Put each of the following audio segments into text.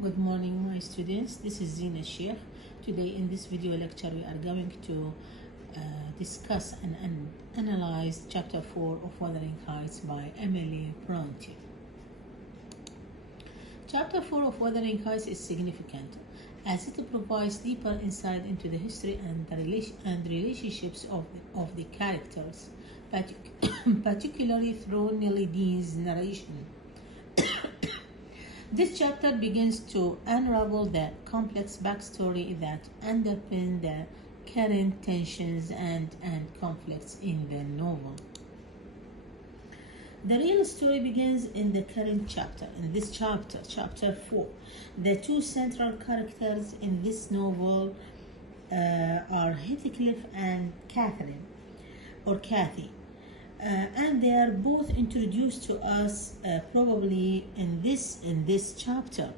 Good morning, my students. This is Zina Sheikh. Today in this video lecture we are going to discuss and analyze chapter 4 of Wuthering Heights by Emily Bronte. Chapter 4 of Wuthering Heights is significant as it provides deeper insight into the history and relationships of the characters, particularly through Nellie Dean's narration. This chapter begins to unravel the complex backstory that underpin the current tensions and conflicts in the novel. The real story begins in the current chapter. In this chapter, chapter 4, the two central characters in this novel are Heathcliff and Catherine, or Cathy. And they are both introduced to us probably in this chapter.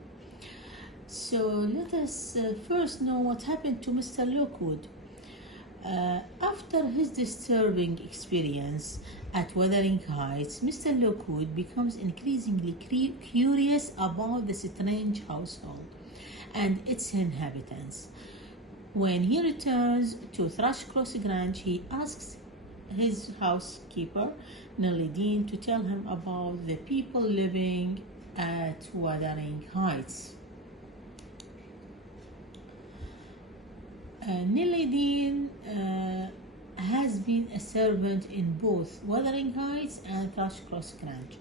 So let us first know what happened to Mr. Lockwood. After his disturbing experience at Wuthering Heights, Mr. Lockwood becomes increasingly curious about the strange household and its inhabitants. When he returns to Thrushcross Grange, he asks his housekeeper, Nellie Dean, to tell him about the people living at Wuthering Heights. Nellie Dean has been a servant in both Wuthering Heights and Thrushcross Grange.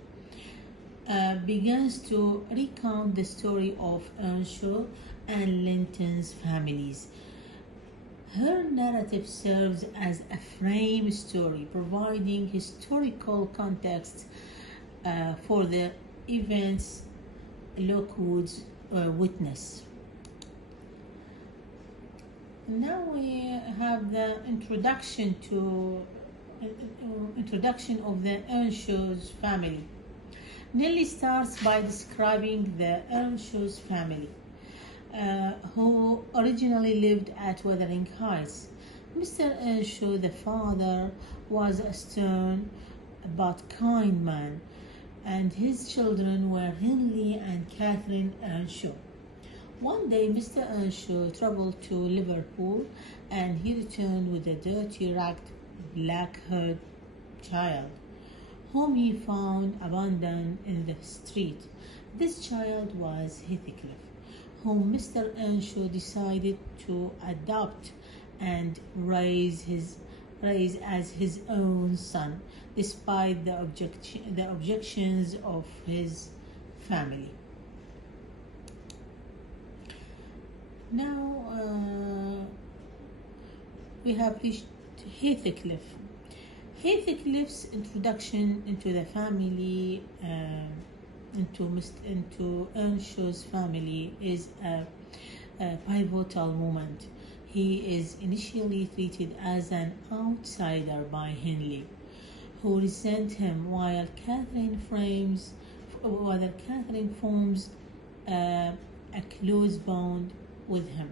Begins to recount the story of Earnshaw and Linton's families. Her narrative serves as a frame story, providing historical context for the events Lockwood's witness. Now we have the introduction of the Earnshaw's family. Nellie starts by describing the Earnshaw's family, who originally lived at Wuthering Heights. Mr. Earnshaw, the father, was a stern but kind man, and his children were Henry and Catherine Earnshaw. One day, Mr. Earnshaw traveled to Liverpool, and he returned with a dirty, ragged, black-haired child, whom he found abandoned in the street. This child was Heathcliff, whom Mr. Earnshaw decided to adopt and raise as his own son, despite the objections of his family. Now we have reached Heathcliff. Heathcliff's introduction into the family, into Earnshaw's family, is a pivotal moment. He is initially treated as an outsider by Henley, who resents him, while Catherine forms a close bond with him.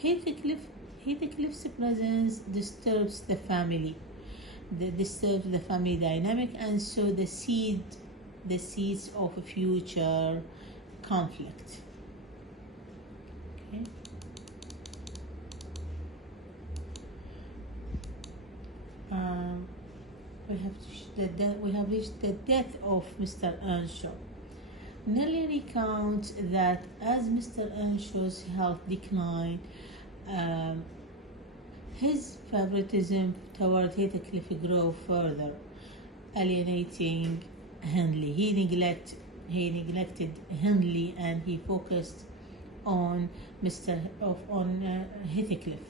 Heathcliff's presence disturbs the family dynamic, and so the seeds of a future conflict. Okay. We have reached the death of Mr. Earnshaw. Nellie recounts that as Mr. Earnshaw's health declined, his favoritism toward Heathcliff grew further, alienating Henley. He neglected Henley, and he focused on Heathcliff.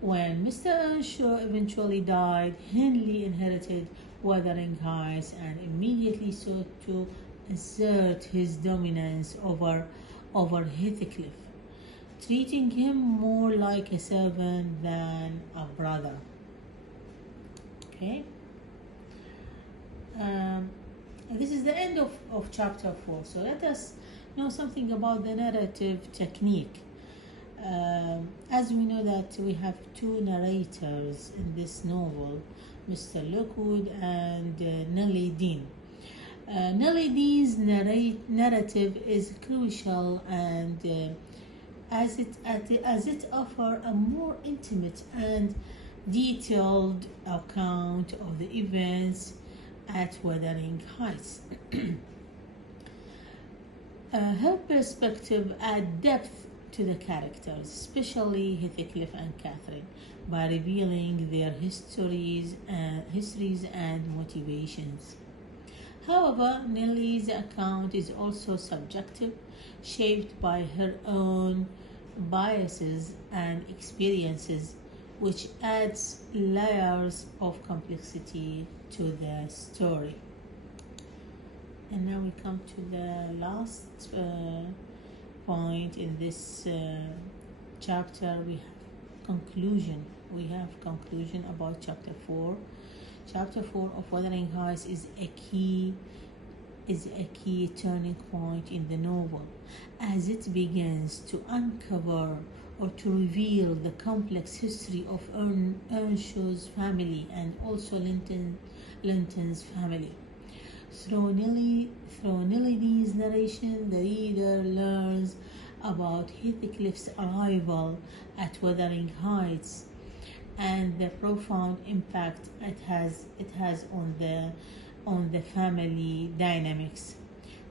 When Mr. Earnshaw eventually died, Henley inherited Wuthering Heights and immediately sought to assert his dominance over Heathcliff, treating him more like a servant than a brother. Okay. This is the end of chapter 4. So let us know something about the narrative technique. As we know that we have two narrators in this novel, Mr. Lockwood and Nellie Dean. Nellie Dean's narrative is crucial, and as it offers a more intimate and detailed account of the events at Wuthering Heights. Her perspective adds depth to the characters, especially Heathcliff and Catherine, by revealing their histories and motivations. However, Nellie's account is also subjective, shaped by her own biases and experiences, which adds layers of complexity to the story. And now we come to the last point in this chapter. We have conclusion about chapter 4. Chapter 4 of Wuthering Heights is a key turning point in the novel, as it begins to uncover or to reveal the complex history of Earnshaw's family and also Linton's family. Through Nellie Dean's narration, the reader learns about Heathcliff's arrival at Wuthering Heights and the profound impact it has on the family dynamics.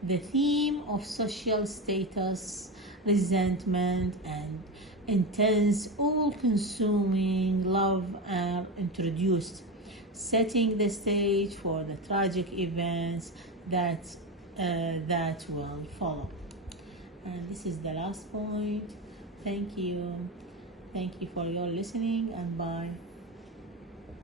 The theme of social status, resentment, and intense, all-consuming love are introduced, setting the stage for the tragic events that will follow. And this is the last point. Thank you for your listening, and bye.